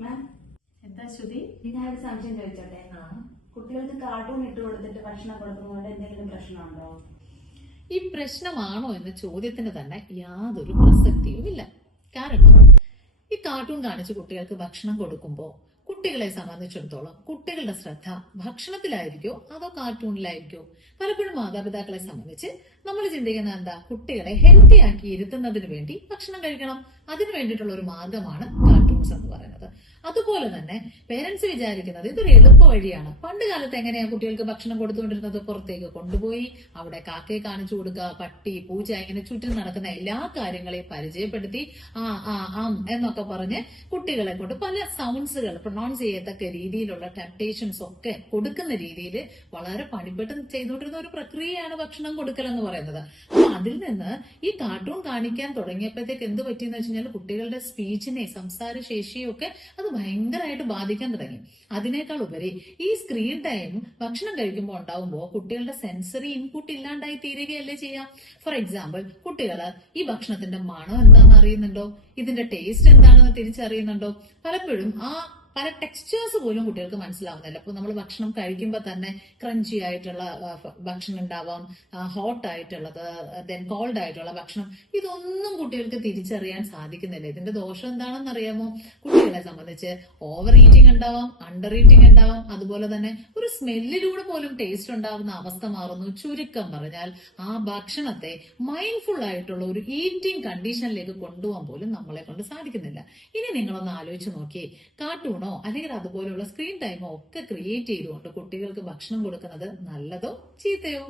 മാം, എന്താ ശ്രുതി? ഞാനൊരു സംശയം ചോദിച്ചോട്ടെ? കുട്ടികൾക്ക് കാർട്ടൂൺ ഇട്ട് കൊടുത്തിട്ട് ഭക്ഷണം കൊടുക്കുന്നതുകൊണ്ട് എന്തെങ്കിലും പ്രശ്നമുണ്ടോ? ഈ പ്രശ്നമാണോ എന്ന ചോദ്യത്തിന് തന്നെ യാതൊരു പ്രസക്തിയുമില്ല. കാരണം ഈ കാർട്ടൂൺ കാണിച്ച് കുട്ടികൾക്ക് ഭക്ഷണം കൊടുക്കുമ്പോൾ കുട്ടികളെ സംബന്ധിച്ചിടത്തോളം കുട്ടികളുടെ ശ്രദ്ധ ഭക്ഷണത്തിലായിരിക്കോ അതോ കാർട്ടൂണിലായിരിക്കോ? പലപ്പോഴും മാതാപിതാക്കളെ സംബന്ധിച്ച് നമ്മൾ ചിന്തിക്കുന്ന എന്താ, കുട്ടികളെ ഹെൽത്തി ആക്കി ഇരുത്തുന്നതിന് വേണ്ടി ഭക്ഷണം കഴിക്കണം, അതിനു വേണ്ടിയിട്ടുള്ള ഒരു മാർഗമാണ് കാർട്ടൂൺസ് എന്ന് പറയുന്നത്. അതുപോലെ തന്നെ പേരൻസ് വിചാരിക്കുന്നത് ഇതൊരു എളുപ്പ വഴിയാണ്. പണ്ട് കാലത്ത് എങ്ങനെയാ കുട്ടികൾക്ക് ഭക്ഷണം കൊടുത്തുകൊണ്ടിരുന്നത്? പുറത്തേക്ക് കൊണ്ടുപോയി അവിടെ കാക്കയെ കാണിച്ചു കൊടുക്കുക, പട്ടി, പൂച്ച, ഇങ്ങനെ ചുറ്റും നടക്കുന്ന എല്ലാ കാര്യങ്ങളെയും പരിചയപ്പെടുത്തി എന്നൊക്കെ പറഞ്ഞ് കുട്ടികളെ കൊണ്ട് പല സൗണ്ട്സുകൾ പ്രൊണൗൺസ് ചെയ്യത്തക്ക രീതിയിലുള്ള ടെംപ്ടേഷൻസ് ഒക്കെ കൊടുക്കുന്ന രീതിയിൽ വളരെ പണിപ്പെട്ട് ചെയ്തുകൊണ്ടിരുന്ന ഒരു പ്രക്രിയയാണ് ഭക്ഷണം കൊടുക്കൽ എന്ന് പറയുന്നത്. അപ്പൊ അതിൽ നിന്ന് ഈ കാർട്ടൂൺ കാണിക്കാൻ തുടങ്ങിയപ്പോഴത്തേക്ക് എന്ത് പറ്റിയെന്ന് വെച്ച് കഴിഞ്ഞാൽ കുട്ടികളുടെ സ്പീച്ചിനെ, സംസാര ശേഷിയും ഒക്കെ അത് ഭയങ്കരമായിട്ട് ബാധിക്കാൻ തുടങ്ങി. അതിനേക്കാൾ ഉപരി ഈ സ്ക്രീൻ ടൈം ഭക്ഷണം കഴിക്കുമ്പോൾ ഉണ്ടാവുമ്പോൾ കുട്ടികളുടെ സെൻസറി ഇൻപുട്ട് ഇല്ലാണ്ടായി തീരുകയല്ലേ ചെയ്യാം. ഫോർ എക്സാമ്പിൾ, കുട്ടികള് ഈ ഭക്ഷണത്തിന്റെ മണം എന്താണെന്ന് അറിയുന്നുണ്ടോ? ഇതിന്റെ ടേസ്റ്റ് എന്താണെന്ന് തിരിച്ചറിയുന്നുണ്ടോ? പലപ്പോഴും പല ടെക്സ്ചേഴ്സ് പോലും കുട്ടികൾക്ക് മനസ്സിലാവുന്നില്ല. അപ്പൊ നമ്മൾ ഭക്ഷണം കഴിക്കുമ്പോൾ തന്നെ ക്രഞ്ചി ആയിട്ടുള്ള ഭക്ഷണം ഉണ്ടാവാം, ഹോട്ട് ആയിട്ടുള്ളത്, ദെൻ കോൾഡ് ആയിട്ടുള്ള ഭക്ഷണം, ഇതൊന്നും കുട്ടികൾക്ക് തിരിച്ചറിയാൻ സാധിക്കുന്നില്ല. ഇതിന്റെ ദോഷം എന്താണെന്ന് അറിയാമോ? കുട്ടികളെ സംബന്ധിച്ച് ഓവർ ഈറ്റിംഗ് ഉണ്ടാവാം, അണ്ടർ ഈറ്റിംഗ് ഉണ്ടാവാം, അതുപോലെ തന്നെ ഒരു സ്മെല്ലിലൂടെ പോലും ടേസ്റ്റ് ഉണ്ടാവുന്ന അവസ്ഥ മാറുന്നു. ചുരുക്കം പറഞ്ഞാൽ ആ ഭക്ഷണത്തെ മൈൻഡ്ഫുൾ ആയിട്ടുള്ള ഒരു ഈറ്റിംഗ് കണ്ടീഷനിലേക്ക് കൊണ്ടുപോകാൻ പോലും നമ്മളെ കൊണ്ട് സാധിക്കുന്നില്ല. ഇനി നിങ്ങളൊന്ന് ആലോചിച്ച് നോക്കിയേ, കാർട്ടൂണോ അല്ലെങ്കിൽ അതുപോലുള്ള സ്ക്രീൻ ടൈമോ ഒക്കെ ക്രിയേറ്റ് ചെയ്തുകൊണ്ട് കുട്ടികൾക്ക് ഭക്ഷണം കൊടുക്കുന്നത് നല്ലതോ ചീത്തയോ?